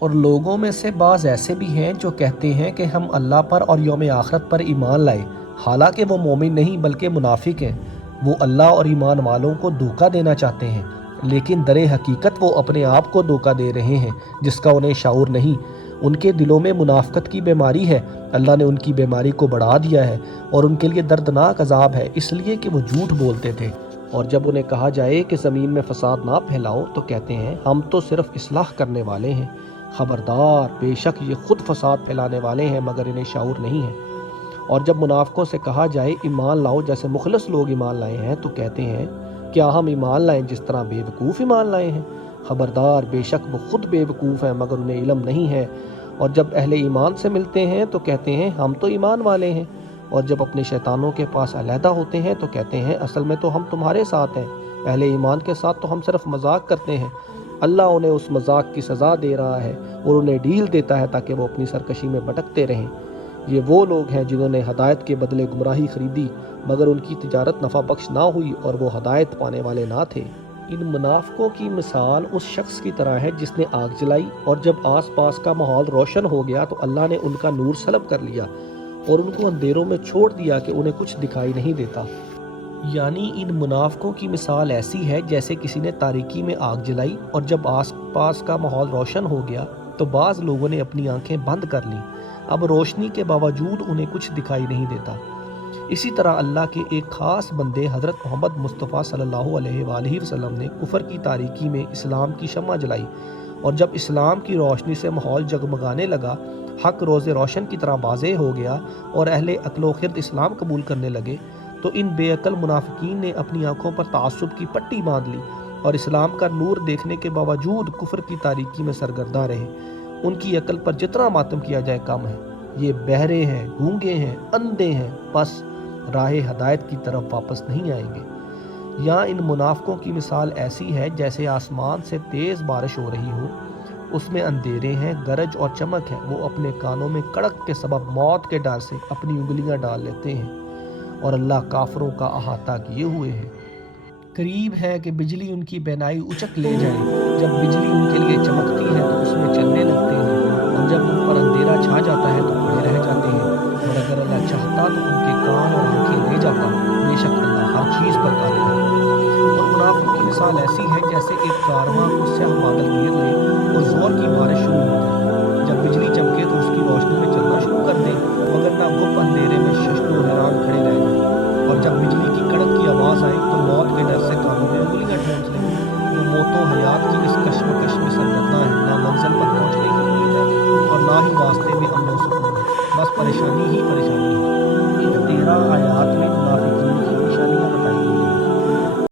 اور لوگوں میں سے بعض ایسے بھی ہیں جو کہتے ہیں کہ ہم اللہ پر اور یوم آخرت پر ایمان لائے، حالانکہ وہ مومن نہیں بلکہ منافق ہیں۔ وہ اللہ اور ایمان والوں کو دھوکہ دینا چاہتے ہیں، لیکن در حقیقت وہ اپنے آپ کو دھوکہ دے رہے ہیں جس کا انہیں شعور نہیں۔ ان کے دلوں میں منافقت کی بیماری ہے، اللہ نے ان کی بیماری کو بڑھا دیا ہے اور ان کے لیے دردناک عذاب ہے، اس لیے کہ وہ جھوٹ بولتے تھے۔ اور جب انہیں کہا جائے کہ زمین میں فساد نہ پھیلاؤ تو کہتے ہیں ہم تو صرف اصلاح کرنے والے ہیں۔ خبردار، بے شک یہ خود فساد پھیلانے والے ہیں مگر انہیں شعور نہیں ہے۔ اور جب منافقوں سے کہا جائے ایمان لاؤ جیسے مخلص لوگ ایمان لائے ہیں تو کہتے ہیں کیا ہم ایمان لائیں جس طرح بے وقوف ایمان لائے ہیں؟ خبردار، بے شک وہ خود بے وقوف ہیں مگر انہیں علم نہیں ہے۔ اور جب اہل ایمان سے ملتے ہیں تو کہتے ہیں ہم تو ایمان والے ہیں، اور جب اپنے شیطانوں کے پاس علیحدہ ہوتے ہیں تو کہتے ہیں اصل میں تو ہم تمہارے ساتھ ہیں، اہل ایمان کے ساتھ تو ہم صرف مذاق کرتے ہیں۔ اللہ انہیں اس مذاق کی سزا دے رہا ہے اور انہیں ڈھیل دیتا ہے تاکہ وہ اپنی سرکشی میں بھٹکتے رہیں۔ یہ وہ لوگ ہیں جنہوں نے ہدایت کے بدلے گمراہی خریدی، مگر ان کی تجارت نفع بخش نہ ہوئی اور وہ ہدایت پانے والے نہ تھے۔ ان منافقوں کی مثال اس شخص کی طرح ہے جس نے آگ جلائی، اور جب آس پاس کا ماحول روشن ہو گیا تو اللہ نے ان کا نور سلب کر لیا اور ان کو اندھیروں میں چھوڑ دیا کہ انہیں کچھ دکھائی نہیں دیتا۔ یعنی ان منافقوں کی مثال ایسی ہے جیسے کسی نے تاریکی میں آگ جلائی، اور جب آس پاس کا ماحول روشن ہو گیا تو بعض لوگوں نے اپنی آنکھیں بند کر لیں، اب روشنی کے باوجود انہیں کچھ دکھائی نہیں دیتا۔ اسی طرح اللہ کے ایک خاص بندے حضرت محمد مصطفیٰ صلی اللہ علیہ وآلہ وسلم نے کفر کی تاریکی میں اسلام کی شمع جلائی، اور جب اسلام کی روشنی سے ماحول جگمگانے لگا، حق روز روشن کی طرح واضح ہو گیا اور اہل عقل و خرد اسلام قبول کرنے لگے، تو ان بے عقل منافقین نے اپنی آنکھوں پر تعصب کی پٹی باندھ لی اور اسلام کا نور دیکھنے کے باوجود کفر کی تاریکی میں سرگرداں رہے۔ ان کی عقل پر جتنا ماتم کیا جائے کم ہے، یہ بہرے ہیں، گونگے ہیں، اندھے ہیں، بس راہ ہدایت کی طرف واپس نہیں آئیں گے۔ یہاں ان منافقوں کی مثال ایسی ہے جیسے آسمان سے تیز بارش ہو رہی ہو، اس میں اندھیرے ہیں، گرج اور چمک ہے، وہ اپنے کانوں میں کڑک کے سبب موت کے ڈر سے اپنی انگلیاں ڈال لیتے ہیں، اور اللہ کافروں کا احاطہ کیے ہوئے ہے۔ قریب ہے کہ بجلی ان کی بینائی اچک لے جائے، جب بجلی ان کے لیے چمکتی ہے تو اس میں چلنے لگتے ہیں، اور جب ان پر اندھیرا چھا جاتا ہے تو کھڑے رہ جاتے ہیں، اور اگر اللہ چاہتا تو ان کے کان اور آنکھیں لے جاتا، بے شک اللہ ہر چیز پر قادر ہے۔ اور منافق کی مثال ایسی ہے جیسے ایک کارواں کو سیاہ بادل گھیر لے اور زور کی بارش شروع ہو جائے، جب بجلی چمکے تو اس کی روشنی میں چلنا شروع کر دے، مگر نہ گپ اندھیرے میں ششن و حیران کھڑے رہ جائیں، اور جب بجلی کی کڑک کی آواز آئے تو موت کے ڈر سے کانوں میں انگلیاں ٹھونس لیں۔ وہ موت و حیات کی اس کشمکش میں سرگرداں ہیں، نہ منزل پر پہنچنے کی امید ہے اور نہ ہی راستے میں امن و سکون ہے، بس پریشانی ہی پریشانی ہے۔ ان 13 آیات میں